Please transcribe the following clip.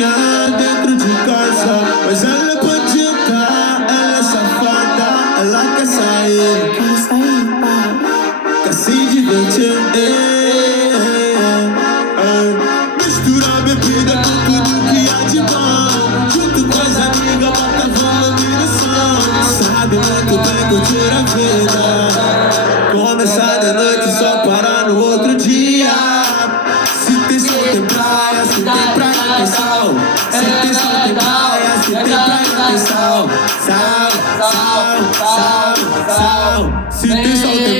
novinha dentro de casa, mas ela pode entrar, ela é safada, ela quer sair. Quero sair, pai. Quer se divertir, Mistura bebida com tudo que há de bom, junto com as amigas, bota volume no som. Sabe muito bem curtir a vida, começar de noite só parar no outro dia. Se tem sol tem praia, se tem praia tem sal. Se tem sol tem praia, se tem praia tem sal. Sal, sal, sal, sal. Se tem sol tem